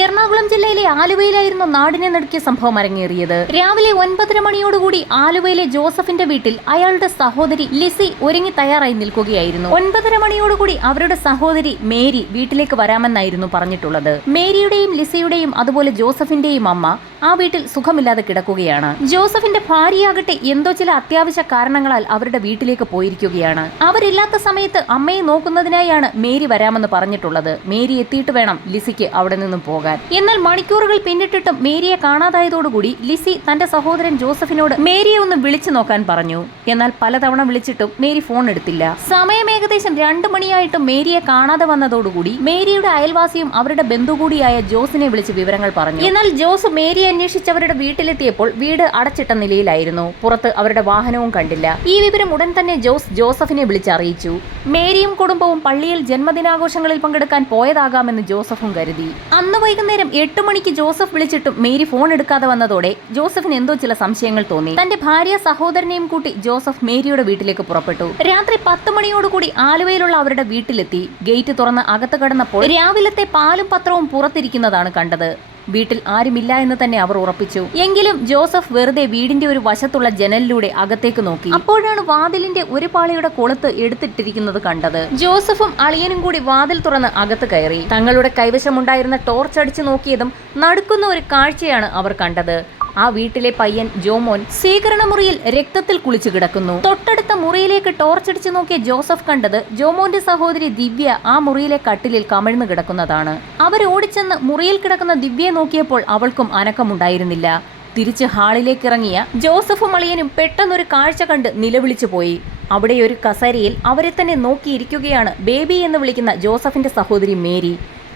എറണാകുളം ജില്ലയിലെ ആലുവയിലായിരുന്നു നാടിനെ നടുക്കിയ സംഭവം അരങ്ങേറിയത്. രാവിലെ 9:30 മണിയോടുകൂടി ആലുവയിലെ ജോസഫിന്റെ വീട്ടിൽ അയാളുടെ സഹോദരി ലിസി ഒരുങ്ങി തയ്യാറായി നിൽക്കുകയായിരുന്നു. 9:30 മണിയോടുകൂടി അവരുടെ സഹോദരി മേരി വീട്ടിലേക്ക് വരാമെന്നായിരുന്നു പറഞ്ഞിട്ടുള്ളത്. മേരിയുടെയും ലിസിയുടെയും അതുപോലെ ജോസഫിന്റെയും അമ്മ ആ വീട്ടിൽ സുഖമില്ലാതെ കിടക്കുകയാണ്. ജോസഫിന്റെ ഭാര്യയാകട്ടെ എന്തോ ചില അത്യാവശ്യ കാരണങ്ങളാൽ അവരുടെ വീട്ടിലേക്ക് പോയിരിക്കുകയാണ്. അവരില്ലാത്ത സമയത്ത് അമ്മയെ നോക്കുന്നതിനായാണ് മേരി വരാമെന്ന് പറഞ്ഞിട്ടുള്ളത്. മേരി എത്തിയിട്ട് വേണം ലിസിക്ക് അവിടെ നിന്നും പോകാൻ. എന്നാൽ മണിക്കൂറുകൾ പിന്നിട്ടിട്ടും മേരിയെ കാണാതായതോടുകൂടി ലിസി തന്റെ സഹോദരൻ ജോസഫിനോട് മേരിയെ ഒന്ന് വിളിച്ചു നോക്കാൻ പറഞ്ഞു. എന്നാൽ പലതവണ വിളിച്ചിട്ടും മേരി ഫോൺ എടുത്തില്ല. സമയം ഏകദേശം 2 മണിയായിട്ടും മേരിയെ കാണാതെ വന്നതോടുകൂടി മേരിയുടെ അയൽവാസിയും അവരുടെ ബന്ധു കൂടിയായ ജോസിനെ വിളിച്ച് വിവരങ്ങൾ പറഞ്ഞു. എന്നാൽ ജോസ് മേരിയെ അന്വേഷിച്ചവരുടെ വീട്ടിലെത്തിയപ്പോൾ വീട് അടച്ചിട്ട നിലയിലായിരുന്നു. പുറത്ത് അവരുടെ വാഹനവും കണ്ടില്ല. ഈ വിവരം ഉടൻ തന്നെ ജോസഫിനെ വിളിച്ചറിയിച്ചു. മേരിയും കുടുംബവും പള്ളിയിൽ ജന്മദിനാഘോഷങ്ങളിൽ പങ്കെടുക്കാൻ പോയതാകാമെന്ന് ജോസഫും കരുതി. അന്ന് വൈകുന്നേരം 8 മണിക്ക് ജോസഫ് വിളിച്ചിട്ടും മേരി ഫോൺ എടുക്കാതെ വന്നതോടെ ജോസഫിന് എന്തോ ചില സംശയങ്ങൾ തോന്നി. തന്റെ ഭാര്യ സഹോദരനെയും കൂട്ടി ജോസഫ് മേരിയുടെ വീട്ടിലേക്ക് പുറപ്പെട്ടു. രാത്രി 10 മണിയോടുകൂടി ആലുവയിലുള്ള അവരുടെ വീട്ടിലെത്തി. ഗേറ്റ് തുറന്ന് അകത്ത് കടന്നപ്പോൾ രാവിലത്തെ പാലും പത്രവും പുറത്തിരിക്കുന്നതാണ് കണ്ടത്. വീട്ടിൽ ആരുമില്ല എന്ന് തന്നെ അവർ ഉറപ്പിച്ചു. എങ്കിലും ജോസഫ് വെറുതെ വീടിന്റെ ഒരു വശത്തുള്ള ജനലിലൂടെ അകത്തേക്ക് നോക്കി. അപ്പോഴാണ് വാതിലിന്റെ ഒരു പാളിയുടെ കൊളുത്ത് എടുത്തിട്ടിരിക്കുന്നത് കണ്ടത്. ജോസഫും അളിയനും കൂടി വാതിൽ തുറന്ന് അകത്ത് കയറി. തങ്ങളുടെ കൈവശമുണ്ടായിരുന്ന ടോർച്ച് അടിച്ചു നോക്കിയതും നടുക്കുന്ന ഒരു കാഴ്ചയാണ് അവർ കണ്ടത്. ആ വീട്ടിലെ പയ്യൻ ജോമോൻ സ്വീകരണ മുറിയിൽ രക്തത്തിൽ കുളിച്ചു കിടക്കുന്നു. തൊട്ടടുത്ത മുറിയിലേക്ക് ടോർച്ചടിച്ചു നോക്കിയ ജോസഫ് കണ്ടത് ജോമോന്റെ സഹോദരി ദിവ്യ ആ മുറിയിലെ കട്ടിലിൽ കമിഴ്ന്നു കിടക്കുന്നതാണ്. അവരോടിച്ചെന്ന് മുറിയിൽ കിടക്കുന്ന ദിവ്യയെ നോക്കിയപ്പോൾ അവൾക്കും അനക്കമുണ്ടായിരുന്നില്ല. തിരിച്ച് ഹാളിലേക്ക് ഇറങ്ങിയ ജോസഫും അളിയനും പെട്ടെന്നൊരു കാഴ്ച കണ്ട് നിലവിളിച്ചു പോയി. അവിടെ ഒരു കസേരയിൽ അവരെ തന്നെ നോക്കിയിരിക്കുകയാണ് ബേബി എന്ന് വിളിക്കുന്ന ജോസഫിന്റെ സഹോദരി മേരി.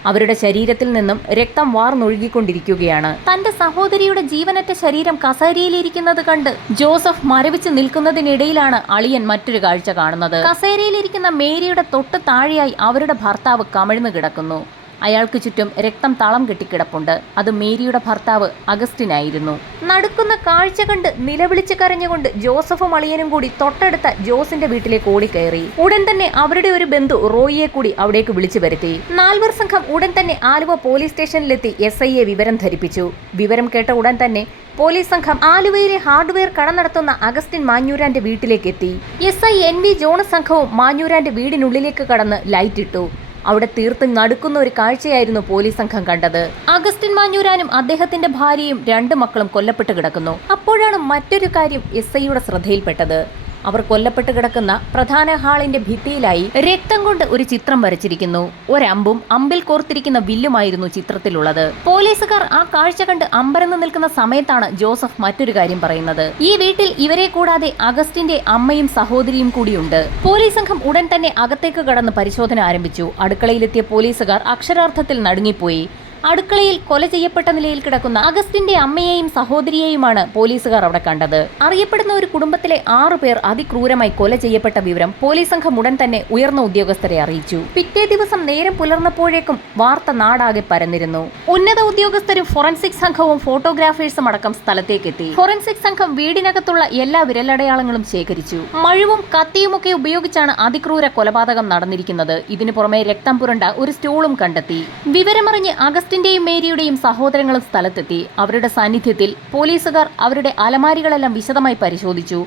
അവരുടെ ശരീരത്തിൽ നിന്നും രക്തം വാർന്നൊഴുകിക്കൊണ്ടിരിക്കുകയാണ്. തന്റെ സഹോദരിയുടെ ജീവനറ്റ ശരീരം കസേരയിലിരിക്കുന്നത് കണ്ട് ജോസഫ് മരവിച്ച് നിൽക്കുന്നതിനിടയിലാണ് അളിയൻ മറ്റൊരു കാഴ്ച കാണുന്നത്. കസേരയിലിരിക്കുന്ന മേരിയുടെ തൊട്ട് താഴെയായി അവരുടെ ഭർത്താവ് കമിഴ്ന്നു കിടക്കുന്നു. അയാൾക്ക് ചുറ്റും രക്തം തളം കെട്ടിക്കിടപ്പുണ്ട്. അത് മേരിയുടെ ഭർത്താവ് അഗസ്റ്റിനായിരുന്നു. നടക്കുന്ന കാഴ്ച കണ്ട് നിലവിളിച്ച് കരഞ്ഞുകൊണ്ട് ജോസഫും അളിയനും കൂടി തൊട്ടടുത്ത ജോസിന്റെ വീട്ടിലേക്ക് ഓടിക്കയറി. ഉടൻ തന്നെ അവരുടെ ഒരു ബന്ധു റോയിയെ കൂടി അവിടേക്ക് വിളിച്ചു വരുത്തി. 4 സംഘം ഉടൻ തന്നെ ആലുവ പോലീസ് സ്റ്റേഷനിലെത്തി SIയെ വിവരം ധരിപ്പിച്ചു. വിവരം കേട്ട ഉടൻ തന്നെ പോലീസ് സംഘം ആലുവയിലെ ഹാർഡ്വെയർ കട നടത്തുന്ന അഗസ്റ്റിൻ മാഞ്ഞൂരാന്റെ വീട്ടിലേക്ക് എത്തി. SI NV ജോൺ സംഘവും മാഞ്ഞൂരാന്റെ വീടിനുള്ളിലേക്ക് കടന്ന് ലൈറ്റിട്ടു. അവിടെ തീർത്തും നടുക്കുന്ന ഒരു കാഴ്ചയായിരുന്നു പോലീസ് സംഘം കണ്ടത്. അഗസ്റ്റിൻ മാഞ്ഞൂരാനും അദ്ദേഹത്തിന്റെ ഭാര്യയും 2 മക്കളും കൊല്ലപ്പെട്ട് കിടക്കുന്നു. അപ്പോഴാണ് മറ്റൊരു കാര്യം SIയുടെ ശ്രദ്ധയിൽപ്പെട്ടത്. അവർ കൊല്ലപ്പെട്ട് കിടക്കുന്ന പ്രധാന ഹാളിന്റെ ഭിത്തിയിലായി രക്തം കൊണ്ട് ഒരു ചിത്രം വരച്ചിരിക്കുന്നു. ഒരമ്പും അമ്പിൽ കോർത്തിരിക്കുന്ന വില്ലുമായിരുന്നു ചിത്രത്തിലുള്ളത്. പോലീസുകാർ ആ കാഴ്ച കണ്ട് അമ്പരന്ന് നിൽക്കുന്ന സമയത്താണ് ജോസഫ് മറ്റൊരു കാര്യം പറയുന്നത്. ഈ വീട്ടിൽ ഇവരെ കൂടാതെ അഗസ്റ്റിന്റെ അമ്മയും സഹോദരിയും കൂടിയുണ്ട്. പോലീസ് സംഘം ഉടൻ തന്നെ അകത്തേക്ക് കടന്ന് പരിശോധന ആരംഭിച്ചു. അടുക്കളയിലെത്തിയ പോലീസുകാർ അക്ഷരാർത്ഥത്തിൽ നടുങ്ങിപ്പോയി. അടുക്കളയിൽ കൊല ചെയ്യപ്പെട്ട നിലയിൽ കിടക്കുന്ന അഗസ്റ്റിന്റെ അമ്മയെയും സഹോദരിയെയുമാണ് പോലീസുകാർ അവിടെ കണ്ടത്. അറിയപ്പെടുന്ന ഒരു കുടുംബത്തിലെ 6 പേർ അതിക്രൂരമായി കൊല ചെയ്യപ്പെട്ട വിവരം പോലീസ് സംഘം ഉടൻ തന്നെ ഉയർന്ന ഉദ്യോഗസ്ഥരെ അറിയിച്ചു. പിറ്റേ ദിവസം നേരം പുലർന്നപ്പോഴേക്കും വാർത്ത നാടാകെ പരന്നിരുന്നു. ഉന്നത ഉദ്യോഗസ്ഥരും ഫോറൻസിക് സംഘവും ഫോട്ടോഗ്രാഫേഴ്സും അടക്കം സ്ഥലത്തേക്കെത്തി. ഫോറൻസിക് സംഘം വീടിനകത്തുള്ള എല്ലാ വിരലടയാളങ്ങളും ശേഖരിച്ചു. മഴുവും കത്തിയുമൊക്കെ ഉപയോഗിച്ചാണ് അതിക്രൂര കൊലപാതകം നടന്നിരിക്കുന്നത്. ഇതിനു പുറമെ രക്തം പുരണ്ട ഒരു സ്റ്റൂളും കണ്ടെത്തി. വിവരമറിഞ്ഞ് അഗസ്റ്റിന്റെയും മേരിയുടെയും സഹോദരങ്ങളും സ്ഥലത്തെത്തി. അവരുടെ സാന്നിധ്യത്തിൽ പോലീസുകാർ അവരുടെ അലമാരികളെല്ലാം വിശദമായി പരിശോധിച്ചു.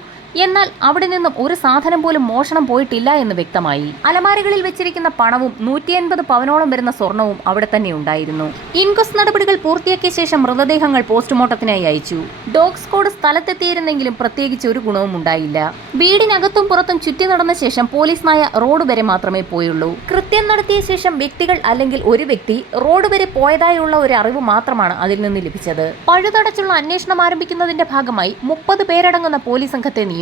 എന്നാൽ അവിടെ നിന്നും ഒരു സാധനം പോലും മോഷണം പോയിട്ടില്ല എന്ന് വ്യക്തമായി. അലമാരകളിൽ വെച്ചിരിക്കുന്ന പണവും 150 പവനോളം വരുന്ന സ്വർണവും അവിടെ തന്നെ ഉണ്ടായിരുന്നു. ഇൻക്വസ്റ്റ് നടപടികൾ പൂർത്തിയാക്കിയ ശേഷം മൃതദേഹങ്ങൾ പോസ്റ്റ്മോർട്ടത്തിനായി അയച്ചു. ഡോഗ് സ്ക്വാഡ് സ്ഥലത്തെത്തിയിരുന്നെങ്കിലും പ്രത്യേകിച്ച് ഒരു ഗുണവും ഉണ്ടായില്ല. വീടിനകത്തും പുറത്തും ചുറ്റി നടന്ന ശേഷം പോലീസ് നായ റോഡ് വരെ മാത്രമേ പോയുള്ളൂ. കൃത്യം നടത്തിയ ശേഷം വ്യക്തികൾ അല്ലെങ്കിൽ ഒരു വ്യക്തി റോഡ് വരെ പോയതായുള്ള ഒരു അറിവ് മാത്രമാണ് അതിൽ നിന്ന് ലഭിച്ചത്. പഴുതടച്ചുള്ള അന്വേഷണം ആരംഭിക്കുന്നതിന്റെ ഭാഗമായി 30 പേരടങ്ങുന്ന പോലീസ് സംഘത്തെ നിയോഗിച്ചു.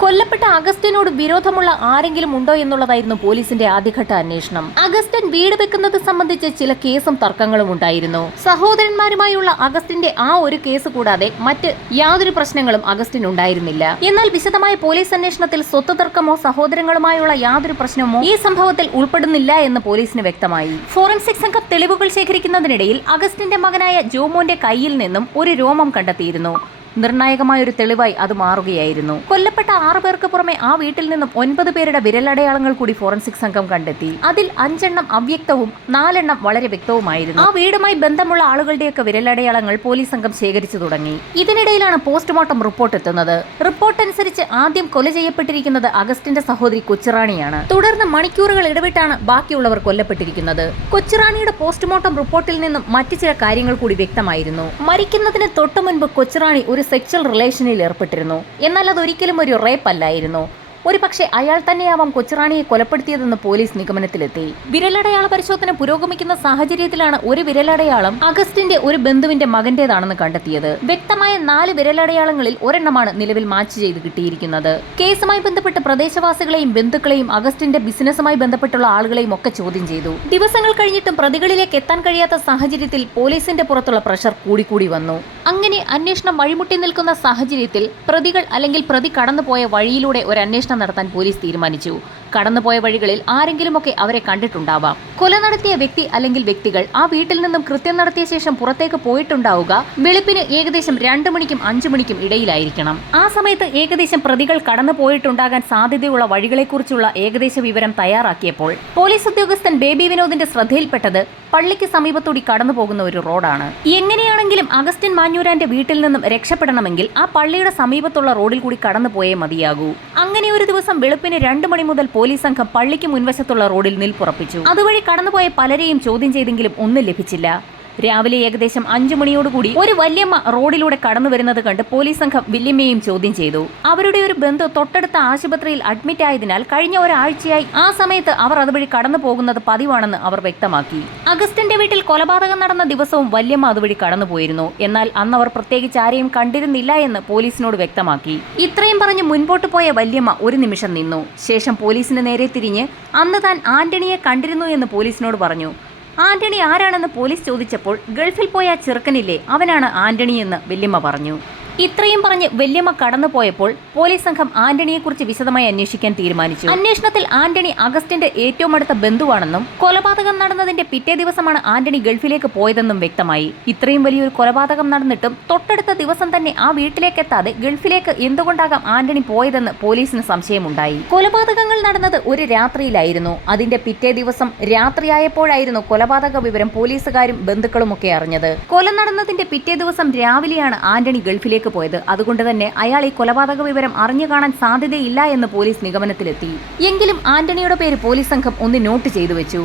കൊല്ലപ്പെട്ട അഗസ്റ്റിനോട് വിരോധമുള്ള ആരെങ്കിലും ഉണ്ടോ എന്നുള്ളതായിരുന്നു പോലീസിന്റെ ആദ്യഘട്ട അന്വേഷണം. അഗസ്റ്റിൻ വീട് വെക്കുന്നത് സംബന്ധിച്ച് ചില കേസും തർക്കങ്ങളും ഉണ്ടായിരുന്നു. സഹോദരന്മാരുമായുള്ള അഗസ്റ്റിന്റെ ആ ഒരു കേസ് കൂടാതെ മറ്റ് യാതൊരു പ്രശ്നങ്ങളും അഗസ്റ്റിൻ ഉണ്ടായിരുന്നില്ല. എന്നാൽ വിശദമായ പോലീസ് അന്വേഷണത്തിൽ സ്വത്ത് തർക്കമോ സഹോദരങ്ങളുമായുള്ള യാതൊരു പ്രശ്നമോ ഈ സംഭവത്തിൽ ഉൾപ്പെടുന്നില്ല എന്ന് പോലീസിന് വ്യക്തമായി. ഫോറൻസിക് സംഘം തെളിവുകൾ ശേഖരിക്കുന്നതിനിടയിൽ അഗസ്റ്റിന്റെ മകനായ ജോമോന്റെ കയ്യിൽ നിന്നും ഒരു രോമം കണ്ടെത്തിയിരുന്നു. നിർണായകമായ ഒരു തെളിവായി അത് മാറുകയായിരുന്നു. കൊല്ലപ്പെട്ട 6 പേർക്ക് പുറമെ ആ വീട്ടിൽ നിന്നും 9 പേരുടെ വിരലടയാളങ്ങൾ കൂടി ഫോറൻസിക് സംഘം കണ്ടെത്തി. അതിൽ 5 എണ്ണം അവ്യക്തവും 4 എണ്ണം വളരെ വ്യക്തവുമായിരുന്നു. ആ വീടുമായി ബന്ധമുള്ള ആളുകളുടെയൊക്കെ വിരലടയാളങ്ങൾ പോലീസ് സംഘം ശേഖരിച്ചു തുടങ്ങി. ഇതിനിടയിലാണ് പോസ്റ്റ്മോർട്ടം റിപ്പോർട്ട് എത്തുന്നത്. റിപ്പോർട്ട് അനുസരിച്ച് ആദ്യം കൊല ചെയ്യപ്പെട്ടിരിക്കുന്നത് അഗസ്റ്റിന്റെ സഹോദരി കൊച്ചുറാണിയാണ്. തുടർന്ന് മണിക്കൂറുകൾ ഇടവിട്ടാണ് ബാക്കിയുള്ളവർ കൊല്ലപ്പെട്ടിരിക്കുന്നത്. കൊച്ചുറാണിയുടെ പോസ്റ്റ്മോർട്ടം റിപ്പോർട്ടിൽ നിന്നും മറ്റു ചില കാര്യങ്ങൾ കൂടി വ്യക്തമായിരുന്നു. മരിക്കുന്നതിന് തൊട്ടു മുൻപ് കൊച്ചുറാണി ഒരു സെക്സ്വൽ റിലേഷനിൽ ഏർപ്പെട്ടിരുന്നു. എന്നാൽ അതൊരിക്കലും ഒരു റേപ്പ് അല്ലായിരുന്നു. ഒരു പക്ഷേ അയാൾ തന്നെയാവാം കൊച്ചുറാണിയെ കൊലപ്പെടുത്തിയതെന്ന് പോലീസ് നിഗമനത്തിലെത്തി. വിരലടയാള പരിശോധന പുരോഗമിക്കുന്ന സാഹചര്യത്തിലാണ് ഒരു വിരലടയാളം അഗസ്റ്റിന്റെ ഒരു ബന്ധുവിന്റെ മകന്റേതാണെന്ന് കണ്ടെത്തിയത്. വ്യക്തമായ 4 വിരലടയാളങ്ങളിൽ ഒരെണ്ണമാണ് നിലവിൽ മാച്ച് ചെയ്ത് കിട്ടിയിരിക്കുന്നത്. കേസുമായി ബന്ധപ്പെട്ട് പ്രദേശവാസികളെയും ബന്ധുക്കളെയും അഗസ്റ്റിന്റെ ബിസിനസ്സുമായി ബന്ധപ്പെട്ടുള്ള ആളുകളെയും ഒക്കെ ചോദ്യം ചെയ്തു. ദിവസങ്ങൾ കഴിഞ്ഞിട്ടും പ്രതികളിലേക്ക് എത്താൻ കഴിയാത്ത സാഹചര്യത്തിൽ പോലീസിന്റെ പുറത്തുള്ള പ്രഷർ കൂടിക്കൂടി വന്നു. അങ്ങനെ അന്വേഷണം വഴിമുട്ടി നിൽക്കുന്ന സാഹചര്യത്തിൽ പ്രതികൾ അല്ലെങ്കിൽ പ്രതി കടന്നുപോയ വഴിയിലൂടെ ഒരു അന്വേഷണം നടത്താൻ പോലീസ് തീരുമാനിച്ചു. കടന്നുപോയ വഴികളിൽ ആരെങ്കിലുമൊക്കെ അവരെ കണ്ടിട്ടുണ്ടാവാം. കൊല നടത്തിയ വ്യക്തി അല്ലെങ്കിൽ വ്യക്തികൾ ആ വീട്ടിൽ നിന്നും കൃത്യം നടത്തിയ ശേഷം പുറത്തേക്ക് പോയിട്ടുണ്ടാവുക വെളുപ്പിന് ഏകദേശം 2 മണിക്കും 5 മണിക്കും ഇടയിലായിരിക്കണം. ആ സമയത്ത് ഏകദേശം പ്രതികൾ കടന്നു പോയിട്ടുണ്ടാകാൻ സാധ്യതയുള്ള വഴികളെക്കുറിച്ചുള്ള ഏകദേശ വിവരം തയ്യാറാക്കിയപ്പോൾ പോലീസ് ഉദ്യോഗസ്ഥൻ ബേബി വിനോദിന്റെ ശ്രദ്ധയിൽപ്പെട്ടത് പള്ളിക്ക് സമീപത്തൂടി കടന്നു പോകുന്ന ഒരു റോഡാണ്. എങ്ങനെയാണെങ്കിലും അഗസ്റ്റിൻ മാഞ്ഞൂരാന്റെ വീട്ടിൽ നിന്നും രക്ഷപ്പെടണമെങ്കിൽ ആ പള്ളിയുടെ സമീപത്തുള്ള റോഡിൽ കൂടി കടന്നു പോയേ മതിയാകൂ. അങ്ങനെ ഒരു ദിവസം വെളുപ്പിന് 2 മണി മുതൽ പോലീസ് സംഘം പള്ളിക്ക് മുൻവശത്തുള്ള റോഡിൽ നിൽപ്പുറപ്പിച്ചു. അതുവഴി കടന്നുപോയ പലരെയും ചോദ്യം ചെയ്തെങ്കിലും ഒന്നും ലഭിച്ചില്ല. രാവിലെ ഏകദേശം 5 മണിയോടുകൂടി ഒരു വല്യമ്മ റോഡിലൂടെ കടന്നു വരുന്നത് കണ്ട് പോലീസ് സംഘം വല്യമ്മയെയും ചോദ്യം ചെയ്തു. അവരുടെ ഒരു ബന്ധു തൊട്ടടുത്ത ആശുപത്രിയിൽ അഡ്മിറ്റ് ആയതിനാൽ കഴിഞ്ഞ ഒരാഴ്ചയായി ആ സമയത്ത് അവർ അതുവഴി കടന്നു പോകുന്നത് പതിവാണെന്ന് അവർ വ്യക്തമാക്കി. അഗസ്റ്റിന്റെ വീട്ടിൽ കൊലപാതകം നടന്ന ദിവസവും വല്യമ്മ അതുവഴി കടന്നുപോയിരുന്നു. എന്നാൽ അന്ന് അവർ പ്രത്യേകിച്ച് ആരെയും കണ്ടിരുന്നില്ല എന്ന് പോലീസിനോട് വ്യക്തമാക്കി. ഇത്രയും പറഞ്ഞ് മുൻപോട്ട് പോയ വല്യമ്മ ഒരു നിമിഷം നിന്നു. ശേഷം പോലീസിന് നേരെ തിരിഞ്ഞ് അന്ന് താൻ ആന്റണിയെ കണ്ടിരുന്നു എന്ന് പോലീസിനോട് പറഞ്ഞു. ആന്റണി ആരാണെന്ന് പോലീസ് ചോദിച്ചപ്പോൾ ഗൾഫിൽ പോയ ചെറുക്കനില്ലേ അവനാണ് ആന്റണി എന്ന് വല്യമ്മ പറഞ്ഞു. ഇത്രയും പറഞ്ഞ് വല്യമ്മ കടന്നുപോയപ്പോൾ പോലീസ് സംഘം ആന്റണിയെക്കുറിച്ച് വിശദമായി അന്വേഷിക്കാൻ തീരുമാനിച്ചു. അന്വേഷണത്തിൽ ആന്റണി അഗസ്റ്റിന്റെ ഏറ്റവും അടുത്ത ബന്ധുവാണെന്നും കൊലപാതകം നടന്നതിന്റെ പിറ്റേ ദിവസമാണ് ആന്റണി ഗൾഫിലേക്ക് പോയതെന്നും വ്യക്തമായി. ഇത്രയും വലിയൊരു കൊലപാതകം നടന്നിട്ടും തൊട്ടടുത്ത ദിവസം തന്നെ ആ വീട്ടിലേക്ക് എത്താതെ ഗൾഫിലേക്ക് എന്തുകൊണ്ടാകാം ആന്റണി പോയതെന്ന് പോലീസിന് സംശയമുണ്ടായി. കൊലപാതകങ്ങൾ നടന്നത് ഒരു രാത്രിയിലായിരുന്നു. അതിന്റെ പിറ്റേ ദിവസം രാത്രിയായപ്പോഴായിരുന്നു കൊലപാതക വിവരം പോലീസുകാരും ബന്ധുക്കളുമൊക്കെ അറിഞ്ഞത്. കൊല നടന്നതിന്റെ പിറ്റേ ദിവസം രാവിലെയാണ് ആന്റണി ഗൾഫിലേക്ക് പോയത്. അതുകൊണ്ട് തന്നെ അയാൾ ഈ കൊലപാതക വിവരം അറിഞ്ഞു കാണാൻ സാധ്യതയില്ല എന്ന് പോലീസ് നിഗമനത്തിലെത്തി. എങ്കിലും ആന്റണിയുടെ പേര് പോലീസ് സംഘം ഒന്ന് നോട്ട് ചെയ്തു വെച്ചു.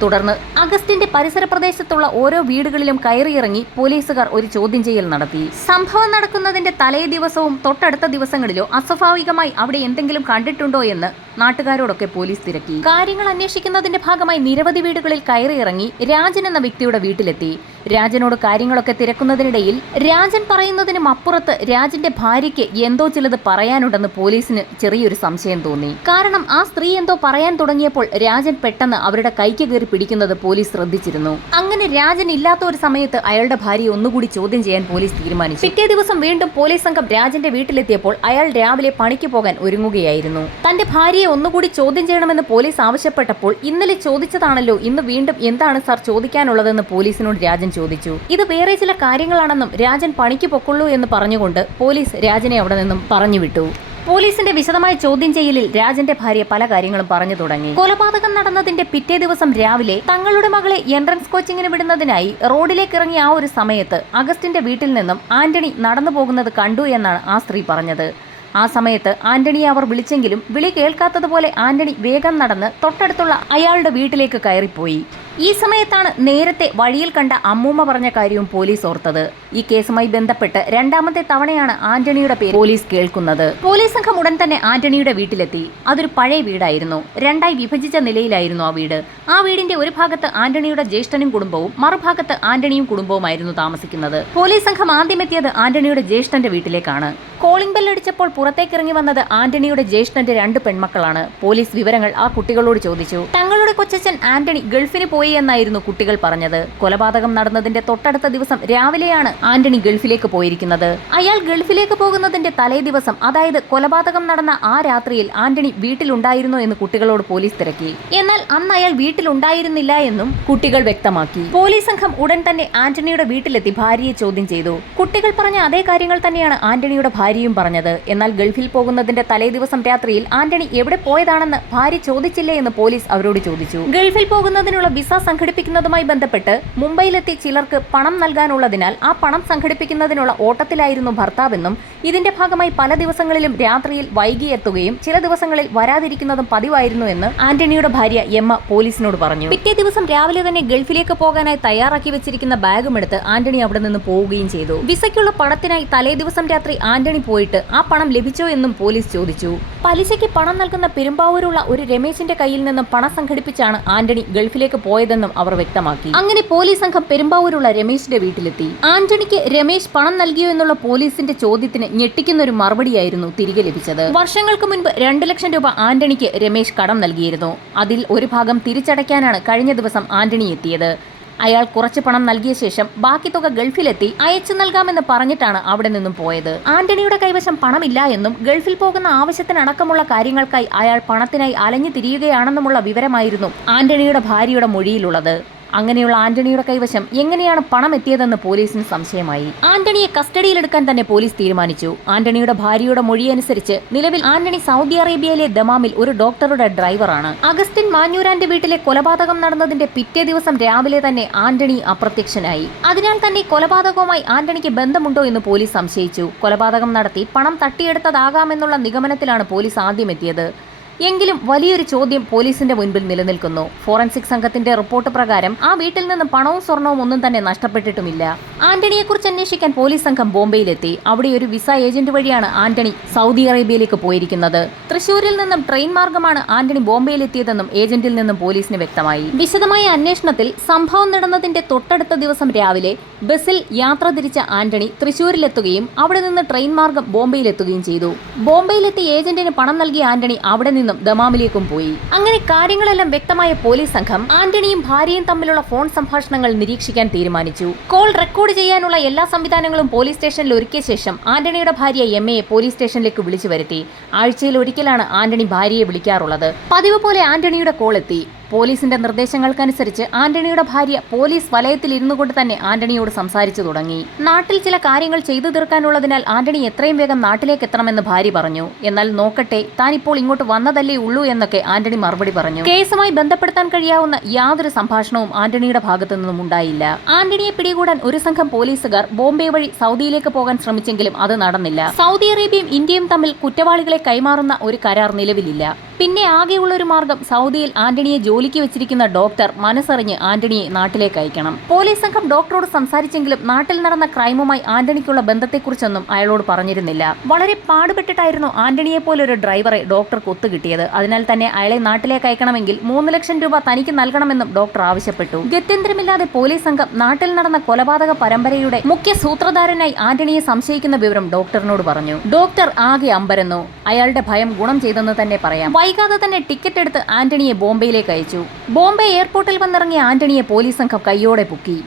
തുടർന്ന് അഗസ്റ്റിന്റെ പരിസര പ്രദേശത്തുള്ള ഓരോ വീടുകളിലും കയറിയിറങ്ങി പോലീസുകാർ ഒരു ചോദ്യം ചെയ്യൽ നടത്തി. സംഭവം നടക്കുന്നതിന്റെ തലേ ദിവസവും തൊട്ടടുത്ത ദിവസങ്ങളിലോ അസ്വാഭാവികമായി അവിടെ എന്തെങ്കിലും കണ്ടിട്ടുണ്ടോ എന്ന് നാട്ടുകാരോടൊക്കെ പോലീസ് തിരക്കി. കാര്യങ്ങൾ അന്വേഷിക്കുന്നതിന്റെ ഭാഗമായി നിരവധി വീടുകളിൽ കയറിയിറങ്ങി രാജൻ എന്ന വ്യക്തിയുടെ വീട്ടിലെത്തി. രാജനോട് കാര്യങ്ങളൊക്കെ തിരക്കുന്നതിനിടയിൽ രാജൻ പറയുന്നതിനും അപ്പുറത്ത് രാജന്റെ ഭാര്യയ്ക്ക് എന്തോ ചിലത് പറയാനുണ്ടെന്ന് പോലീസിന് ചെറിയൊരു സംശയം തോന്നി. കാരണം ആ സ്ത്രീ എന്തോ പറയാൻ തുടങ്ങിയപ്പോൾ രാജൻ പെട്ടെന്ന് അവരുടെ കൈക്ക് കയറി പിടിക്കുന്നത് പോലീസ് ശ്രദ്ധിച്ചിരുന്നു. അങ്ങനെ രാജൻ ഇല്ലാത്ത ഒരു സമയത്ത് അയാളുടെ ഭാര്യയെ ഒന്നുകൂടി ചോദ്യം ചെയ്യാൻ പോലീസ് തീരുമാനിച്ചു. പിറ്റേ ദിവസം വീണ്ടും പോലീസ് സംഘം രാജന്റെ വീട്ടിലെത്തിയപ്പോൾ അയാൾ രാവിലെ പണിക്ക് പോകാൻ ഒരുങ്ങുകയായിരുന്നു. തന്റെ ഭാര്യയെ ഒന്നുകൂടി ചോദ്യം ചെയ്യണമെന്ന് പോലീസ് ആവശ്യപ്പെട്ടപ്പോൾ ഇന്നലെ ചോദിച്ചതാണല്ലോ, ഇന്ന് വീണ്ടും എന്താണ് സാർ ചോദിക്കാനുള്ളതെന്ന് പോലീസിനോട് രാജൻ ചോദിച്ചു. ഇത് വേറെ ചില കാര്യങ്ങളാണെന്നും രാജൻ പണിക്ക് പൊക്കൊള്ളൂ എന്ന് പറഞ്ഞുകൊണ്ട് പോലീസ് രാജനെ അവിടെ നിന്നും പറഞ്ഞുവിട്ടു. പോലീസിന്റെ വിശദമായ ചോദ്യം ചെയ്യലിൽ രാജന്റെ ഭാര്യ പല കാര്യങ്ങളും പറഞ്ഞു തുടങ്ങി. കൊലപാതകം നടന്നതിന്റെ പിറ്റേ ദിവസം രാവിലെ തങ്ങളുടെ മകളെ എൻട്രൻസ് കോച്ചിങ്ങിന് വിടുന്നതിനായി റോഡിലേക്ക് ഇറങ്ങിയ ആ ഒരു സമയത്ത് അഗസ്റ്റിന്റെ വീട്ടിൽ നിന്നും ആന്റണി നടന്നു പോകുന്നത് കണ്ടു എന്നാണ് ആ സ്ത്രീ പറഞ്ഞത്. ആ സമയത്ത് ആന്റണിയെ അവർ വിളിച്ചെങ്കിലും വിളി കേൾക്കാത്തതുപോലെ ആന്റണി വേഗം നടന്ന് തൊട്ടടുത്തുള്ള അയാളുടെ വീട്ടിലേക്ക് കയറിപ്പോയി. ഈ സമയത്താണ് നേരത്തെ വഴിയിൽ കണ്ട അമ്മൂമ്മ പറഞ്ഞ കാര്യവും പോലീസ് ഓർത്തത്. ഈ കേസുമായി ബന്ധപ്പെട്ട് രണ്ടാമത്തെ തവണയാണ് ആന്റണിയുടെ പേര് പോലീസ് കേൾക്കുന്നത്. പോലീസ് സംഘം ഉടൻ തന്നെ ആന്റണിയുടെ വീട്ടിലെത്തി. അതൊരു പഴയ വീടായിരുന്നു. രണ്ടായി വിഭജിച്ച നിലയിലായിരുന്നു ആ വീട്. ആ വീടിന്റെ ഒരു ഭാഗത്ത് ആന്റണിയുടെ ജ്യേഷ്ഠനും കുടുംബവും മറുഭാഗത്ത് ആന്റണിയും കുടുംബവുമായിരുന്നു താമസിക്കുന്നത്. പോലീസ് സംഘം ആദ്യം എത്തിയത് ആന്റണിയുടെ ജ്യേഷ്ഠന്റെ വീട്ടിലേക്കാണ്. കോളിംഗ് ബെല്ലടിച്ചപ്പോൾ പുറത്തേക്കിറങ്ങി വന്നത് ആന്റണിയുടെ ജ്യേഷ്ഠന്റെ 2 പെൺമക്കളാണ്. പോലീസ് വിവരങ്ങൾ ആ കുട്ടികളോട് ചോദിച്ചു. തങ്ങളുടെ ക്ലാരയുടെ കൊച്ചച്ഛൻ ആന്റണി ഗൾഫിന് പോയി എന്നായിരുന്നു കുട്ടികൾ പറഞ്ഞത്. കൊലപാതകം നടന്നതിന്റെ തൊട്ടടുത്ത ദിവസം രാവിലെയാണ് ആന്റണി ഗൾഫിലേക്ക് പോയിരിക്കുന്നത്. അയാൾ ഗൾഫിലേക്ക് പോകുന്നതിന്റെ തലേ ദിവസം, അതായത് കൊലപാതകം നടന്ന ആ രാത്രിയിൽ ആന്റണി വീട്ടിലുണ്ടായിരുന്നോ എന്ന് കുട്ടികളോട് പോലീസ് തിരക്കി. എന്നാൽ അന്ന് അയാൾ വീട്ടിലുണ്ടായിരുന്നില്ല എന്നും കുട്ടികൾ വ്യക്തമാക്കി. പോലീസ് സംഘം ഉടൻ തന്നെ ആന്റണിയുടെ വീട്ടിലെത്തി ഭാര്യയെ ചോദ്യം ചെയ്തു. കുട്ടികൾ പറഞ്ഞ അതേ കാര്യങ്ങൾ തന്നെയാണ് ആന്റണിയുടെ ഭാര്യയും പറഞ്ഞത്. എന്നാൽ ഗൾഫിൽ പോകുന്നതിന്റെ തലേ ദിവസം രാത്രിയിൽ ആന്റണി എവിടെ പോയതാണെന്ന് ഭാര്യ ചോദിച്ചില്ലേ എന്ന് പോലീസ് അവരോട് ചോദിച്ചു. ഗൾഫിൽ പോകുന്നതിനുള്ള വിസ സംഘടിപ്പിക്കുന്നതുമായി ബന്ധപ്പെട്ട് മുംബൈയിലെത്തി ചിലർക്ക് പണം നൽകാനുള്ളതിനാൽ ആ പണം സംഘടിപ്പിക്കുന്നതിനുള്ള ഓട്ടത്തിലായിരുന്നു ഭർത്താവെന്നും ഇതിന്റെ ഭാഗമായി പല ദിവസങ്ങളിലും രാത്രിയിൽ വൈകി എത്തുകയും ചില ദിവസങ്ങളിൽ വരാതിരിക്കുന്നതും പതിവായിരുന്നു എന്ന് ആന്റണിയുടെ ഭാര്യ എമ്മ പോലീസിനോട് പറഞ്ഞു. പിറ്റേ ദിവസം രാവിലെ തന്നെ ഗൾഫിലേക്ക് പോകാനായി തയ്യാറാക്കി വെച്ചിരിക്കുന്ന ബാഗും എടുത്ത് ആന്റണി അവിടെ നിന്ന് പോവുകയും ചെയ്തു. വിസയ്ക്കുള്ള പണത്തിനായി തലേ ദിവസം രാത്രി ആന്റണി പോയിട്ട് ആ പണം ലഭിച്ചോ എന്നും പോലീസ് ചോദിച്ചു. പലിശയ്ക്ക് പണം നൽകുന്ന പെരുമ്പാവൂരുള്ള ഒരു രമേശിന്റെ കയ്യിൽ നിന്നും പണം സംഘടിപ്പിച്ചാണ് ആന്റണി ഗൾഫിലേക്ക് പോയതെന്നും അവർ വ്യക്തമാക്കി. അങ്ങനെ പോലീസ് സംഘം പെരുമ്പാവൂരുള്ള രമേശിന്റെ വീട്ടിലെത്തി. ആന്റണിക്ക് രമേശ് പണം നൽകിയോ എന്നുള്ള പോലീസിന്റെ ചോദ്യത്തിന് ഞെട്ടിക്കുന്ന ഒരു മറുപടിയായിരുന്നു തിരികെ ലഭിച്ചത്. വർഷങ്ങൾക്ക് മുൻപ് 2 ലക്ഷം രൂപ ആന്റണിക്ക് രമേശ് കടം നൽകിയിരുന്നു. അതിൽ ഒരു ഭാഗം തിരിച്ചടയ്ക്കാനാണ് കഴിഞ്ഞ ദിവസം ആന്റണി എത്തിയത്. അയാൾ കുറച്ച് പണം നൽകിയ ശേഷം ബാക്കി തുക ഗൾഫിലെത്തി അയച്ചു നൽകാമെന്ന് പറഞ്ഞിട്ടാണ് അവിടെ നിന്നും പോയത്. ആന്റണിയുടെ കൈവശം പണമില്ല എന്നും ഗൾഫിൽ പോകുന്ന ആവശ്യത്തിനടക്കമുള്ള കാര്യങ്ങൾക്കായി അയാൾ പണത്തിനായി അലഞ്ഞു തിരിയുകയാണെന്നുമുള്ള വിവരമായിരുന്നു ആന്റണിയുടെ ഭാര്യയുടെ മൊഴിയിലുള്ളത്. അങ്ങനെയുള്ള ആന്റണിയുടെ കൈവശം എങ്ങനെയാണ് പണം എത്തിയതെന്ന് പോലീസിന് സംശയമായി. ആന്റണിയെ കസ്റ്റഡിയിലെടുക്കാൻ തന്നെ പോലീസ് തീരുമാനിച്ചു. ആന്റണിയുടെ ഭാര്യയുടെ മൊഴിയനുസരിച്ച് നിലവിൽ ആന്റണി സൗദി അറേബ്യയിലെ ദമാമിൽ ഒരു ഡോക്ടറുടെ ഡ്രൈവറാണ്. അഗസ്റ്റിൻ മാഞ്ഞൂരാന്റെ വീട്ടിലെ കൊലപാതകം നടന്നതിന്റെ പിറ്റേ ദിവസം രാവിലെ തന്നെ ആന്റണി അപ്രത്യക്ഷനായി. അതിനാൽ തന്നെ കൊലപാതകവുമായി ആന്റണിക്ക് ബന്ധമുണ്ടോ എന്ന് പോലീസ് സംശയിച്ചു. കൊലപാതകം നടത്തി പണം തട്ടിയെടുത്തതാകാമെന്നുള്ള നിഗമനത്തിലാണ് പോലീസ് ആദ്യം എത്തിയത്. എങ്കിലും വലിയൊരു ചോദ്യം പോലീസിന്റെ മുൻപിൽ നിലനിൽക്കുന്നു. ഫോറൻസിക് സംഘത്തിന്റെ റിപ്പോർട്ട് പ്രകാരം ആ വീട്ടിൽ നിന്ന് പണവും സ്വർണവും ഒന്നും തന്നെ നഷ്ടപ്പെട്ടിട്ടുമില്ല. ആന്റണിയെക്കുറിച്ച് അന്വേഷിക്കാൻ പോലീസ് സംഘം ബോംബെയിലെത്തി. അവിടെ ഒരു വിസ ഏജന്റ് വഴിയാണ് ആന്റണി സൗദി അറേബ്യയിലേക്ക് പോയിരിക്കുന്നത്. തൃശൂരിൽ നിന്നും ട്രെയിൻ മാർഗമാണ് ആന്റണി ബോംബെയിലെത്തിയതെന്നും ഏജന്റിൽ നിന്നും പോലീസിന് വ്യക്തമായി. വിശദമായ അന്വേഷണത്തിൽ സംഭവം നടന്നതിന്റെ തൊട്ടടുത്ത ദിവസം രാവിലെ ബസ്സിൽ യാത്ര തിരിച്ച ആന്റണി തൃശൂരിലെത്തുകയും അവിടെ നിന്ന് ട്രെയിൻ മാർഗം ബോംബെയിലെത്തുകയും ചെയ്തു. ബോംബെയിലെത്തി ഏജന്റിന് പണം നൽകിയ ആന്റണി അവിടെ നിന്നും ദമാമിലേക്കും പോയി. അങ്ങനെ കാര്യങ്ങളെല്ലാം വ്യക്തമായ പോലീസ് സംഘം ആന്റണിയും ഭാര്യയും തമ്മിലുള്ള ഫോൺ സംഭാഷണങ്ങൾ നിരീക്ഷിക്കാൻ തീരുമാനിച്ചു. കോൾ റെക്കോർഡ് ചെയ്യാനുള്ള എല്ലാ സംവിധാനങ്ങളും പോലീസ് സ്റ്റേഷനിൽ ഒരുക്കിയ ശേഷം ആന്റണിയുടെ ഭാര്യ എമ്മയെ പോലീസ് സ്റ്റേഷനിലേക്ക് വിളിച്ചു വരുത്തി. ആഴ്ചയിൽ ഒരിക്കലാണ് ആന്റണി ഭാര്യയെ വിളിക്കാറുള്ളത്. പതിവ് പോലെ ആന്റണിയുടെ കോൾ എത്തി. പോലീസിന്റെ നിർദ്ദേശങ്ങൾക്കനുസരിച്ച് ആന്റണിയുടെ ഭാര്യ പോലീസ് വലയത്തിൽ ഇരുന്നു കൊണ്ട് തന്നെ ആന്റണിയോട് സംസാരിച്ചു തുടങ്ങി. നാട്ടിൽ ചില കാര്യങ്ങൾ ചെയ്തു തീർക്കാനുള്ളതിനാൽ ആന്റണി എത്രയും വേഗം നാട്ടിലേക്ക് എത്തണമെന്ന് ഭാര്യ പറഞ്ഞു. എന്നാൽ നോക്കട്ടെ, താൻ ഇപ്പോൾ ഇങ്ങോട്ട് വന്നതല്ലേ ഉള്ളൂ എന്നൊക്കെ ആന്റണി മറുപടി പറഞ്ഞു. കേസുമായി ബന്ധപ്പെടുത്താൻ കഴിയാവുന്ന യാതൊരു സംഭാഷണവും ആന്റണിയുടെ ഭാഗത്തു നിന്നും ഉണ്ടായില്ല. ആന്റണിയെ പിടികൂടാൻ ഒരു സംഘം പോലീസുകാർ ബോംബെ വഴി സൗദിയിലേക്ക് പോകാൻ ശ്രമിച്ചെങ്കിലും അത് നടന്നില്ല. സൗദി അറേബ്യയും ഇന്ത്യയും തമ്മിൽ കുറ്റവാളികളെ കൈമാറുന്ന ഒരു കരാർ നിലവിലില്ല. പിന്നെ ആകെയുള്ള ഒരു മാർഗം സൗദിയിൽ ആന്റണിയെ ജോലിക്ക് വെച്ചിരിക്കുന്ന ഡോക്ടർ മനസ്സറിഞ്ഞ് ആന്റണിയെ നാട്ടിലേക്ക് അയക്കണം. പോലീസ് സംഘം ഡോക്ടറോട് സംസാരിച്ചെങ്കിലും നാട്ടിൽ നടന്ന ക്രൈമുമായി ആന്റണിക്കുള്ള ബന്ധത്തെക്കുറിച്ചൊന്നും അയാളോട് പറഞ്ഞിരുന്നില്ല. വളരെ പാടുപെട്ടിട്ടായിരുന്നു ആന്റണിയെ പോലെ ഒരു ഡ്രൈവറെ ഡോക്ടർക്ക് ഒത്തുകിട്ടിയത്. അതിനാൽ തന്നെ അയാളെ നാട്ടിലേക്ക് അയക്കണമെങ്കിൽ 3 ലക്ഷം രൂപ തനിക്ക് നൽകണമെന്നും ഡോക്ടർ ആവശ്യപ്പെട്ടു. ഗത്യന്തരമില്ലാതെ പോലീസ് സംഘം നാട്ടിൽ നടന്ന കൊലപാതക പരമ്പരയുടെ മുഖ്യ സൂത്രധാരനായി ആന്റണിയെ സംശയിക്കുന്ന വിവരം ഡോക്ടറിനോട് പറഞ്ഞു. ഡോക്ടർ ആകെ അമ്പരന്നു. അയാളുടെ ഭയം ഗുണം ചെയ്തെന്ന് തന്നെ പറയാം. വൈകാതെ തന്നെ ടിക്കറ്റ് എടുത്ത് ആന്റണിയെ ബോംബെയിലേക്ക് അയച്ചു. ബോംബെ എയർപോർട്ടിൽ വന്നിറങ്ങിയ ആന്റണിയെ പോലീസ് സംഘം കൈയോടെ പൊക്കി.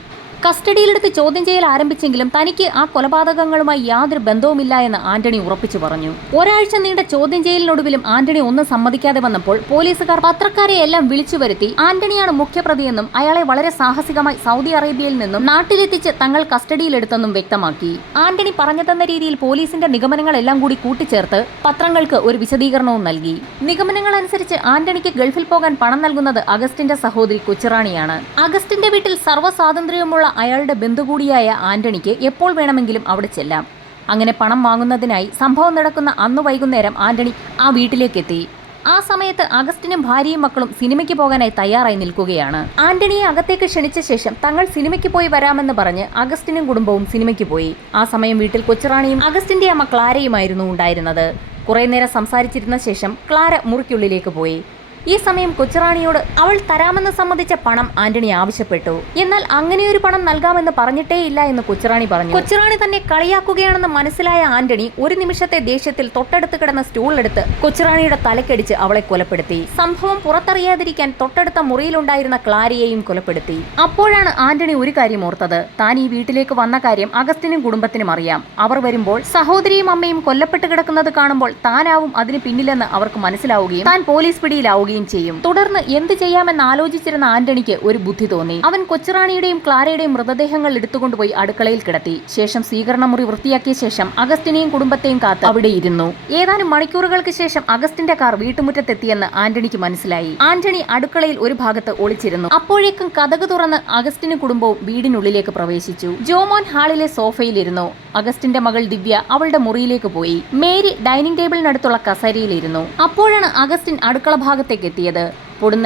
കസ്റ്റഡിയിലെടുത്ത് ചോദ്യം ചെയ്യൽ ആരംഭിച്ചെങ്കിലും തനിക്ക് ആ കൊലപാതകങ്ങളുമായി യാതൊരു ബന്ധവുമില്ല എന്ന് ആന്റണി ഉറപ്പിച്ചു പറഞ്ഞു. ഒരാഴ്ച നീണ്ട ചോദ്യം ചെയ്യലിനൊടുവിലും ആന്റണി ഒന്നും സമ്മതിക്കാതെ വന്നപ്പോൾ പോലീസുകാർ പത്രക്കാരെ എല്ലാം വിളിച്ചു വരുത്തി ആന്റണിയാണ് മുഖ്യപ്രതിയെന്നും അയാളെ വളരെ സാഹസികമായി സൗദി അറേബ്യയിൽ നിന്നും നാട്ടിലെത്തിച്ച് തങ്ങൾ കസ്റ്റഡിയിലെടുത്തെന്നും വ്യക്തമാക്കി. ആന്റണി പറഞ്ഞു തന്ന രീതിയിൽ പോലീസിന്റെ നിഗമനങ്ങളെല്ലാം കൂടി കൂട്ടിച്ചേർത്ത് പത്രങ്ങൾക്ക് ഒരു വിശദീകരണവും നൽകി. നിഗമനങ്ങൾ അനുസരിച്ച് ആന്റണിക്ക് ഗൾഫിൽ പോകാൻ പണം നൽകുന്നത് അഗസ്റ്റിന്റെ സഹോദരി കൊച്ചുറാണിയാണ്. അഗസ്റ്റിന്റെ വീട്ടിൽ സർവ്വസ്വാതന്ത്ര്യമുള്ള അയാളുടെ ബന്ധു കൂടിയായ ആന്റണിക്ക് എപ്പോൾ വേണമെങ്കിലും അവിടെ ചെല്ലാം. അങ്ങനെ പണം വാങ്ങുന്നതിനായി സംഭവം നടക്കുന്ന അന്ന് വൈകുന്നേരം ആന്റണി ആ വീട്ടിലേക്കെത്തി. ആ സമയത്ത് അഗസ്റ്റിനും ഭാര്യയും മക്കളും സിനിമയ്ക്ക് പോകാനായി തയ്യാറായി നിൽക്കുകയാണ്. ആന്റണിയെ അകത്തേക്ക് ക്ഷണിച്ച ശേഷം തങ്ങൾ സിനിമയ്ക്ക് പോയി വരാമെന്ന് പറഞ്ഞ് അഗസ്റ്റിനും കുടുംബവും സിനിമയ്ക്ക് പോയി. ആ സമയം വീട്ടിൽ കൊച്ചുറാണിയും അഗസ്റ്റിന്റെ അമ്മ ക്ലാരയുമായിരുന്നു ഉണ്ടായിരുന്നത്. കുറെ നേരം സംസാരിച്ചിരുന്ന ശേഷം ക്ലാര മുറിക്കുള്ളിലേക്ക് പോയി. ഈ സമയം കൊച്ചുറാണിയോട് അവൾ തരാമെന്ന് സമ്മതിച്ച പണം ആന്റണി ആവശ്യപ്പെട്ടു. എന്നാൽ അങ്ങനെയൊരു പണം നൽകാമെന്ന് പറഞ്ഞിട്ടേ ഇല്ല എന്ന് കൊച്ചുറാണി പറഞ്ഞു. കൊച്ചുറാണി തന്നെ കളിയാക്കുകയാണെന്ന് മനസ്സിലായ ആന്റണി ഒരു നിമിഷത്തെ ദേഷ്യത്തിൽ തൊട്ടടുത്ത് കിടന്ന സ്റ്റൂൾ എടുത്ത് കൊച്ചുറാണിയുടെ തലക്കടിച്ച് അവളെ കൊലപ്പെടുത്തി. സംഭവം പുറത്തറിയാതിരിക്കാൻ തൊട്ടടുത്ത മുറിയിലുണ്ടായിരുന്ന ക്ലാരിയെയും കൊലപ്പെടുത്തി. അപ്പോഴാണ് ആന്റണി ഒരു കാര്യം ഓർത്തത്. താൻ ഈ വീട്ടിലേക്ക് വന്ന കാര്യം അഗസ്റ്റിനും കുടുംബത്തിനും അറിയാം. അവർ വരുമ്പോൾ സഹോദരിയും അമ്മയും കൊല്ലപ്പെട്ട് കിടക്കുന്നത് കാണുമ്പോൾ താനാവും അതിന് പിന്നിലെന്ന് അവർക്ക് മനസ്സിലാവുകയും താൻ പോലീസ് പിടിയിലാവുകയും ചെയ്യും. തുടർന്ന് എന്ത് ചെയ്യാമെന്ന് ആലോചിച്ചിരുന്ന ആന്റണിക്ക് ഒരു ബുദ്ധി തോന്നി. അവൻ കൊച്ചുറാണിയുടെയും ക്ലാരയുടെയും മൃതദേഹങ്ങൾ എടുത്തുകൊണ്ടുപോയി അടുക്കളയിൽ കിടത്തി. ശേഷം സ്വീകരണ മുറി വൃത്തിയാക്കിയ ശേഷം അഗസ്റ്റിനെയും കുടുംബത്തെയും കാത്ത് അവിടെ ഇരുന്നു. ഏതാനും മണിക്കൂറുകൾക്ക് ശേഷം അഗസ്റ്റിന്റെ കാർ വീട്ടുമുറ്റത്തെത്തിയെന്ന് ആന്റണിക്ക് മനസ്സിലായി. ആന്റണി അടുക്കളയിൽ ഒരു ഭാഗത്ത് ഒളിച്ചിരുന്നു. അപ്പോഴേക്കും കതക് തുറന്ന് അഗസ്റ്റിനും കുടുംബവും വീടിനുള്ളിലേക്ക് പ്രവേശിച്ചു. ജോമോൻ ഹാളിലെ സോഫയിലിരുന്നു. അഗസ്റ്റിന്റെ മകൾ ദിവ്യ അവളുടെ മുറിയിലേക്ക് പോയി. മേരി ഡൈനിങ് ടേബിളിനടുത്തുള്ള കസേരയിലിരുന്നു. അപ്പോഴാണ് അഗസ്റ്റിൻ അടുക്കള ഭാഗത്തേക്ക് എത്തിയത്.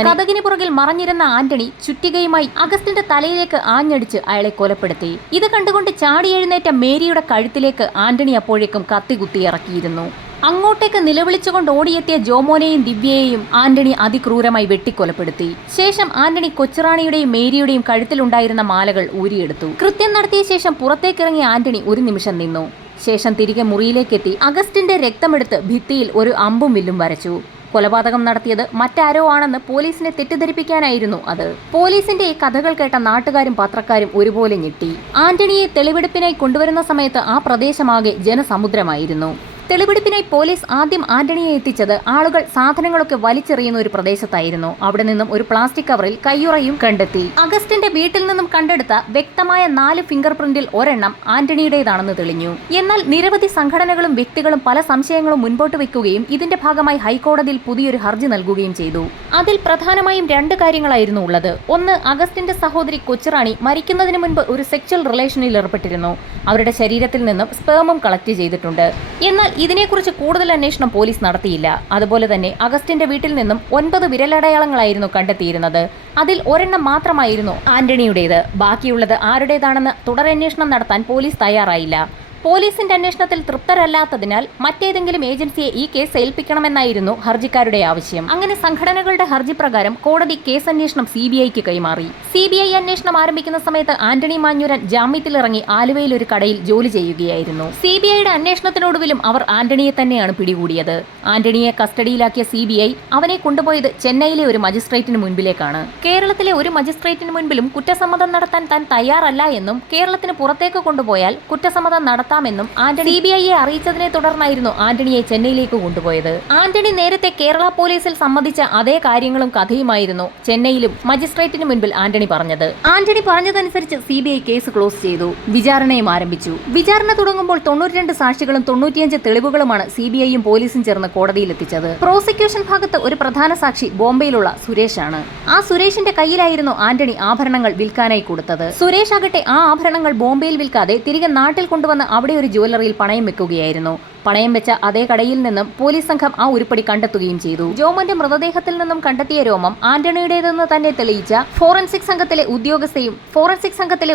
കതകിന് പുറകിൽ മറഞ്ഞിരുന്ന ആന്റണി ചുറ്റികയുമായി അഗസ്റ്റിന്റെ തലയിലേക്ക് ആഞ്ഞടിച്ച് അയാളെ കൊലപ്പെടുത്തി. ഇത് കണ്ടുകൊണ്ട് ചാടി എഴുന്നേറ്റ മേരിയുടെ കഴുത്തിലേക്ക് ആന്റണി അപ്പോഴേക്കും കത്തി കുത്തി ഇറക്കിയിരുന്നു. അങ്ങോട്ടേക്ക് നിലവിളിച്ചുകൊണ്ട് ഓടിയെത്തിയ ജോമോനെയും ദിവ്യയെയും ആന്റണി അതിക്രൂരമായി വെട്ടിക്കൊലപ്പെടുത്തി. ശേഷം ആന്റണി കൊച്ചുറാണിയുടെയും മേരിയുടെയും കഴുത്തിലുണ്ടായിരുന്ന മാലകൾ ഊരിയെടുത്തു. കൃത്യം നടത്തിയ ശേഷം പുറത്തേക്കിറങ്ങിയ ആന്റണി ഒരു നിമിഷം നിന്നു. ശേഷം തിരികെ മുറിയിലേക്കെത്തി അഗസ്റ്റിന്റെ രക്തമെടുത്ത് ഭിത്തിയിൽ ഒരു അമ്പും വില്ലും വരച്ചു. കൊലപാതകം നടത്തിയത് മറ്റാരോ ആണെന്ന് പോലീസിനെ തെറ്റിദ്ധരിപ്പിക്കാനായിരുന്നു അത്. പോലീസിന്റെ ഈ കഥകൾ കേട്ട നാട്ടുകാരും പത്രക്കാരും ഒരുപോലെ ഞെട്ടി. ആന്റണിയെ തെളിവെടുപ്പിനായി കൊണ്ടുവരുന്ന സമയത്ത് ആ പ്രദേശമാകെ ജനസമുദ്രമായിരുന്നു. തെളിവെടുപ്പിനായി പോലീസ് ആദ്യം ആന്റണിയെ എത്തിച്ചത് ആളുകൾ സാധനങ്ങളൊക്കെ വലിച്ചെറിയുന്ന ഒരു പ്രദേശത്തായിരുന്നു. അവിടെ നിന്നും ഒരു പ്ലാസ്റ്റിക് കവറിൽ കയ്യുറയും കണ്ടെത്തി. അഗസ്റ്റിന്റെ വീട്ടിൽ നിന്നും കണ്ടെടുത്ത വ്യക്തമായ 4 ഫിംഗർ പ്രിന്റിൽ ഒരെണ്ണം ആന്റണിയുടേതാണെന്ന് തെളിഞ്ഞു. എന്നാൽ നിരവധി സംഘടനകളും വ്യക്തികളും പല സംശയങ്ങളും മുൻപോട്ട് വെക്കുകയും ഇതിന്റെ ഭാഗമായി ഹൈക്കോടതിയിൽ പുതിയൊരു ഹർജി നൽകുകയും ചെയ്തു. അതിൽ പ്രധാനമായും 2 കാര്യങ്ങളായിരുന്നു ഉള്ളത്. ഒന്ന്, അഗസ്റ്റിന്റെ സഹോദരി കൊച്ചുറാണി മരിക്കുന്നതിന് മുൻപ് ഒരു സെക്ച്വൽ റിലേഷനിൽ ഏർപ്പെട്ടിരുന്നു. അവരുടെ ശരീരത്തിൽ നിന്നും സ്പേമും കളക്ട് ചെയ്തിട്ടുണ്ട്. എന്നാൽ ഇതിനെക്കുറിച്ച് കൂടുതൽ അന്വേഷണം പോലീസ് നടത്തിയില്ല. അതുപോലെ തന്നെ അഗസ്റ്റിന്റെ വീട്ടിൽ നിന്നും 9 വിരലടയാളങ്ങളായിരുന്നു കണ്ടെത്തിയിരുന്നത്. അതിൽ ഒരെണ്ണം മാത്രമായിരുന്നു ആന്റണിയുടേത്. ബാക്കിയുള്ളത് ആരുടേതാണെന്ന് തുടരന്വേഷണം നടത്താൻ പോലീസ് തയ്യാറായില്ല. പോലീസിന്റെ അന്വേഷണത്തിൽ തൃപ്തരല്ലാത്തതിനാൽ മറ്റേതെങ്കിലും ഏജൻസിയെ ഈ കേസ് ഏൽപ്പിക്കണമെന്നായിരുന്നു ഹർജിക്കാരുടെ ആവശ്യം. അങ്ങനെ സംഘടനകളുടെ ഹർജി പ്രകാരം കോടതി കേസ് അന്വേഷണം CBIക്ക് കൈമാറി. CBI അന്വേഷണം ആരംഭിക്കുന്ന സമയത്ത് ആന്റണി മാഞ്ഞൂരൻ ജാമ്യത്തിലിറങ്ങി ആലുവയിൽ ഒരു കടയിൽ ജോലി ചെയ്യുകയായിരുന്നു. CBIയുടെ അന്വേഷണത്തിനൊടുവിലും അവർ ആന്റണിയെ തന്നെയാണ് പിടികൂടിയത്. ആന്റണിയെ കസ്റ്റഡിയിലാക്കിയ CBI അവനെ കൊണ്ടുപോയത് ചെന്നൈയിലെ ഒരു മജിസ്ട്രേറ്റിന് മുൻപിലേക്കാണ്. കേരളത്തിലെ ഒരു മജിസ്ട്രേറ്റിന് മുൻപിലും കുറ്റസമ്മതം നടത്താൻ താൻ തയ്യാറല്ല എന്നും കേരളത്തിന് പുറത്തേക്ക് കൊണ്ടുപോയാൽ കുറ്റസമ്മതം നടത്താമെന്നും ആന്റണി CBIയെ അറിയിച്ചതിനെ തുടർന്നായിരുന്നു ആന്റണിയെ ചെന്നൈയിലേക്ക് കൊണ്ടുപോയത്. ആന്റണി നേരത്തെ കേരള പോലീസിൽ സമ്മതിച്ച അതേ കാര്യങ്ങളും കഥയുമായിരുന്നു ചെന്നൈയിലും മജിസ്ട്രേറ്റിന് മുൻപിൽ ആന്റണി പറഞ്ഞത്. ആന്റണി പറഞ്ഞതനുസരിച്ച് CBI കേസ് ക്ലോസ് ചെയ്തു. വിചാരണയും ആരംഭിച്ചു. വിചാരണ തുടങ്ങുമ്പോൾ 92 സാക്ഷികളും 95 തെളിവുകളുമാണ് CBIയും പോലീസും ചേർന്ന് കോടതിയിലെത്തിച്ചത്. പ്രോസിക്യൂഷൻ ഭാഗത്ത് ഒരു പ്രധാന സാക്ഷി ബോംബെയിലുള്ള സുരേഷാണ്. ആ സുരേഷിന്റെ കയ്യിലായിരുന്നു ആന്റണി ആഭരണങ്ങൾ വിൽക്കാനായി കൊടുത്തത്. സുരേഷ് ആകട്ടെ ആ ആഭരണങ്ങൾ ബോംബെയിൽ വിൽക്കാതെ തിരികെ നാട്ടിൽ കൊണ്ടുവന്ന് അവിടെ ഒരു ജ്വല്ലറിയിൽ പണയം വെക്കുകയായിരുന്നു. പണയം വെച്ച അതേ കടയിൽ നിന്നും പോലീസ് സംഘം ആ ഉരുപ്പടി കണ്ടെത്തുകയും ചെയ്തു. ജോമോന്റെ മൃതദേഹത്തിൽ നിന്നും കണ്ടെത്തിയ രോമം ആന്റണിയുടേതെന്ന് തന്നെ തെളിയിച്ച ഫോറൻസിക് സംഘത്തിലെ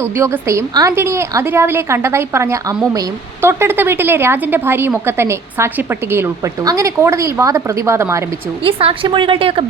ഉദ്യോഗസ്ഥയും ആന്റണിയെ അതിരാവിലെ കണ്ടതായി പറഞ്ഞ അമ്മൂമ്മയും തൊട്ടടുത്ത വീട്ടിലെ രാജന്റെ ഭാര്യയും ഒക്കെ തന്നെ സാക്ഷിപ്പട്ടികയിൽ ഉൾപ്പെട്ടു. അങ്ങനെ കോടതിയിൽ വാദപ്രതിവാദം ആരംഭിച്ചു. ഈ സാക്ഷിമൊഴികളുടെയൊക്കെ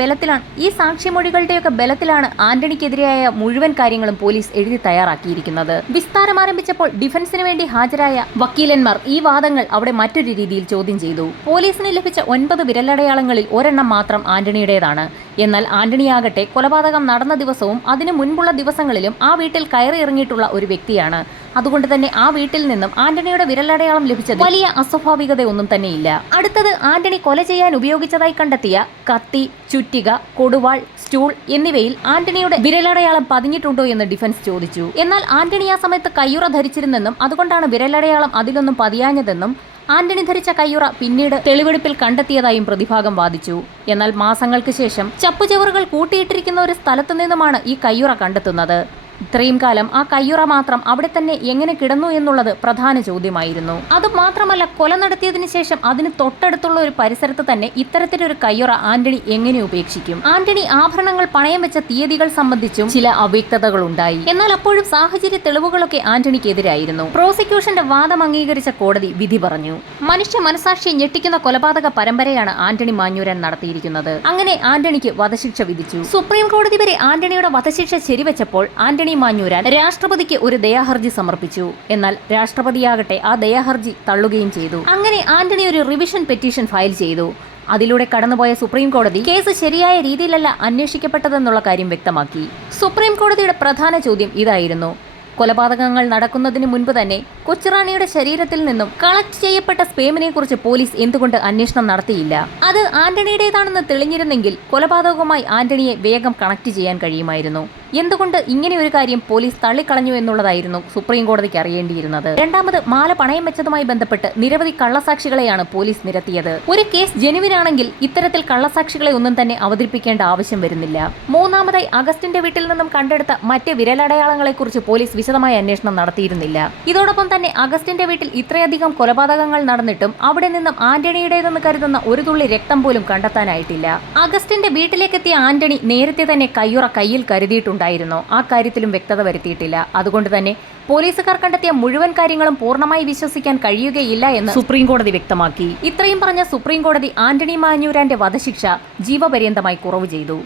ബലത്തിലാണ് ആന്റണിക്കെതിരെയായ മുഴുവൻ കാര്യങ്ങളും പോലീസ് എഴുതി തയ്യാറാക്കിയിരിക്കുന്നത്. വിസ്താരം ആരംഭിച്ചപ്പോൾ ഡിഫൻസിന് വേണ്ടി ഹാജരായ വക്കീലന്മാർ ഈ വാദങ്ങൾ അവിടെ മറ്റൊരു രീതിയിൽ ചോദ്യം ചെയ്തു. പോലീസിന് ലഭിച്ച 9 വിരലടയാളങ്ങളിൽ ഒരെണ്ണം മാത്രം ആന്റണിയുടേതാണ്. എന്നാൽ ആന്റണിയാകട്ടെ കൊലപാതകം നടന്ന ദിവസവും അതിനു മുൻപുള്ള ദിവസങ്ങളിലും ആ വീട്ടിൽ കയറി ഇറങ്ങിയിട്ടുള്ള ഒരു വ്യക്തിയാണ്. അതുകൊണ്ട് തന്നെ ആ വീട്ടിൽ നിന്നും ആന്റണിയുടെ വിരലടയാളം ലഭിച്ചത് വലിയ അസ്വാഭാവികതയൊന്നും തന്നെയില്ല. അടുത്തത് ആന്റണി കൊല ചെയ്യാൻ ഉപയോഗിച്ചതായി കണ്ടെത്തിയ കത്തി, ചുറ്റിക, കൊടുവാൾ, സ്റ്റൂൾ എന്നിവയിൽ ആന്റണിയുടെ വിരലടയാളം പതിഞ്ഞിട്ടുണ്ടോ എന്ന് ഡിഫൻസ് ചോദിച്ചു. എന്നാൽ ആന്റണി ആ സമയത്ത് കയ്യുറ ധരിച്ചിരുന്നെന്നും അതുകൊണ്ടാണ് വിരലടയാളം അതിലൊന്നും പതിയാഞ്ഞതെന്നും ആന്റണി ധരിച്ച കയ്യുറ പിന്നീട് തെളിവെടുപ്പിൽ കണ്ടെത്തിയതായും പ്രതിഭാഗം വാദിച്ചു. എന്നാൽ മാസങ്ങൾക്ക് ശേഷം ചപ്പുചവറുകൾ കൂട്ടിയിട്ടിരിക്കുന്ന ഒരു സ്ഥലത്തു നിന്നുമാണ് ഈ കയ്യുറ കണ്ടെത്തുന്നത്. ഇത്രയും കാലം ആ കയ്യുറ മാത്രം അവിടെ തന്നെ എങ്ങനെ കിടന്നു എന്നുള്ളത് പ്രധാന ചോദ്യമായിരുന്നു. അതുമാത്രമല്ല, കൊല നടത്തിയതിനു ശേഷം അതിന് തൊട്ടടുത്തുള്ള ഒരു പരിസരത്ത് തന്നെ ഇത്തരത്തിലൊരു കയ്യുറ ആന്റണി എങ്ങനെ ഉപേക്ഷിക്കും? ആന്റണി ആഭരണങ്ങൾ പണയം വെച്ച തീയതികൾ സംബന്ധിച്ചും ചില അവ്യക്തതകൾ ഉണ്ടായി. എന്നാൽ അപ്പോഴും സാഹചര്യ തെളിവുകളൊക്കെ ആന്റണിക്കെതിരായിരുന്നു. പ്രോസിക്യൂഷന്റെ വാദം അംഗീകരിച്ച കോടതി വിധി പറഞ്ഞു. മനുഷ്യ മനസാക്ഷിയെ ഞെട്ടിക്കുന്ന കൊലപാതക പരമ്പരയാണ് ആന്റണി മാഞ്ഞൂരാൻ നടത്തിയിരിക്കുന്നത്. അങ്ങനെ ആന്റണിക്ക് വധശിക്ഷ വിധിച്ചു. സുപ്രീം കോടതി വരെ ആന്റണിയുടെ വധശിക്ഷ ശരിവെച്ചപ്പോൾ ആന്റണി മാഞ്ഞൂരാൻ രാഷ്ട്രപതിക്ക് ഒരു ദയാഹർജി സമർപ്പിച്ചു. എന്നാൽ രാഷ്ട്രപതിയാകട്ടെ ആ ദയാഹർജി തള്ളുകയും ചെയ്തു. അങ്ങനെ ആന്റണി ഒരു റിവിഷൻ പെറ്റീഷൻ ഫയൽ ചെയ്തു. അതിലൂടെ കടന്നുപോയ സുപ്രീം കോടതി കേസ് ശരിയായ രീതിയിലല്ല അന്വേഷിക്കപ്പെട്ടതെന്നുള്ള കാര്യം വ്യക്തമാക്കി. സുപ്രീം കോടതിയുടെ പ്രധാന ചോദ്യം ഇതായിരുന്നു: കൊലപാതകങ്ങൾ നടക്കുന്നതിന് മുൻപ് തന്നെ കൊച്ചുറാണിയുടെ ശരീരത്തിൽ നിന്നും കളക്ട് ചെയ്യപ്പെട്ട സ്പേമിനെ കുറിച്ച് പോലീസ് എന്തുകൊണ്ട് അന്വേഷണം നടത്തിയില്ല? അത് ആന്റണിയുടേതാണെന്ന് തെളിഞ്ഞിരുന്നെങ്കിൽ കൊലപാതകവുമായി ആന്റണിയെ വേഗം കണക്ട് ചെയ്യാൻ കഴിയുമായിരുന്നു. എന്തുകൊണ്ട് ഇങ്ങനെ ഒരു കാര്യം പോലീസ് തള്ളിക്കളഞ്ഞു എന്നുള്ളതായിരുന്നു സുപ്രീം കോടതിക്ക് അറിയേണ്ടിയിരുന്നത്. രണ്ടാമത്, മാല പണയം വെച്ചതുമായി ബന്ധപ്പെട്ട് നിരവധി കള്ളസാക്ഷികളെയാണ് പോലീസ് നിരത്തിയത്. ഒരു കേസ് ജെനുവിനാണെങ്കിൽ ഇത്തരത്തിൽ കള്ളസാക്ഷികളെ ഒന്നും തന്നെ അവതരിപ്പിക്കേണ്ട ആവശ്യം വരുന്നില്ല. മൂന്നാമതായി, അഗസ്റ്റിന്റെ വീട്ടിൽ നിന്നും കണ്ടെടുത്ത മറ്റ് വിരലടയാളങ്ങളെക്കുറിച്ച് പോലീസ് വിശദമായ അന്വേഷണം നടത്തിയിരുന്നില്ല. ഇതോടൊപ്പം തന്നെ അഗസ്റ്റിന്റെ വീട്ടിൽ ഇത്രയധികം കൊലപാതകങ്ങൾ നടന്നിട്ടും അവിടെ നിന്നും ആന്റണിയുടേതെന്ന് കരുതുന്ന ഒരു തുള്ളി രക്തം പോലും കണ്ടെത്താനായിട്ടില്ല. അഗസ്റ്റിന്റെ വീട്ടിലേക്കെത്തിയ ആന്റണി നേരത്തെ തന്നെ കയ്യുറ കയ്യിൽ കരുതിയിട്ടുണ്ടായിരുന്നോ? ആ കാര്യത്തിലും വ്യക്തത വരുത്തിയിട്ടില്ല. അതുകൊണ്ട് തന്നെ പോലീസുകാർ കണ്ടെത്തിയ മുഴുവൻ കാര്യങ്ങളും പൂർണ്ണമായി വിശ്വസിക്കാൻ കഴിയുകയില്ല എന്ന് സുപ്രീം കോടതി വ്യക്തമാക്കി. ഇത്രയും പറഞ്ഞ സുപ്രീം കോടതി ആന്റണി മാഞ്ഞൂരാന്റെ വധശിക്ഷ ജീവപര്യന്തമായി കുറവ് ചെയ്തു.